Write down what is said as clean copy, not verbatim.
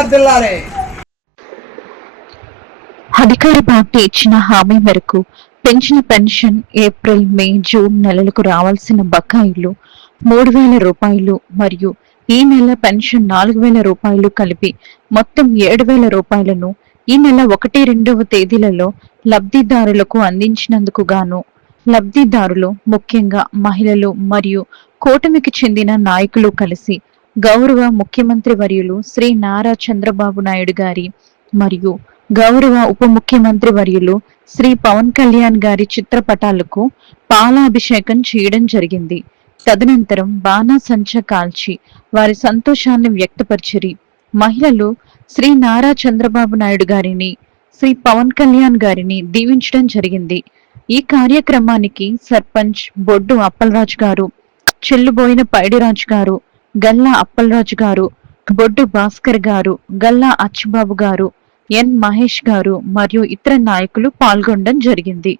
వర్ధిల్లాలి. అధికార పార్టీ ఇచ్చిన హామీ మేరకు పెంచిన పెన్షన్ ఏప్రిల్, మే, జూన్ నెలలకు రావాల్సిన బకాయిలు 3,000 రూపాయలు మరియు ఈ నెల పెన్షన్ 4,000 రూపాయలు కలిపి మొత్తం 7,000 రూపాయలను ఈ నెల 1, 2వ తేదీలలో లబ్ధిదారులకు అందించినందుకు గాను లబ్ధిదారులు ముఖ్యంగా మహిళలు మరియు కూటమికి చెందిన నాయకులు కలిసి గౌరవ ముఖ్యమంత్రి వర్యులు శ్రీ నారా చంద్రబాబు నాయుడు గారి మరియు గౌరవ ఉప ముఖ్యమంత్రి వర్యులు శ్రీ పవన్ కళ్యాణ్ గారి చిత్రపటాలకు పాలాభిషేకం చేయడం జరిగింది. తదనంతరం బాణాసంచ కాల్చి వారి సంతోషాన్ని వ్యక్తపరిచిరి. మహిళలు శ్రీ నారా చంద్రబాబు నాయుడు గారిని, శ్రీ పవన్ కళ్యాణ్ గారిని దీవించడం జరిగింది. ఈ కార్యక్రమానికి సర్పంచ్ బొడ్డు అప్పలరాజు గారు, చెల్లుబోయిన పైడిరాజు గారు, గల్లా అప్పలరాజు గారు, బొడ్డు భాస్కర్ గారు, గల్లా అచ్చుబాబు గారు, ఎన్ మహేష్ గారు మరియు ఇతర నాయకులు పాల్గొనడం జరిగింది.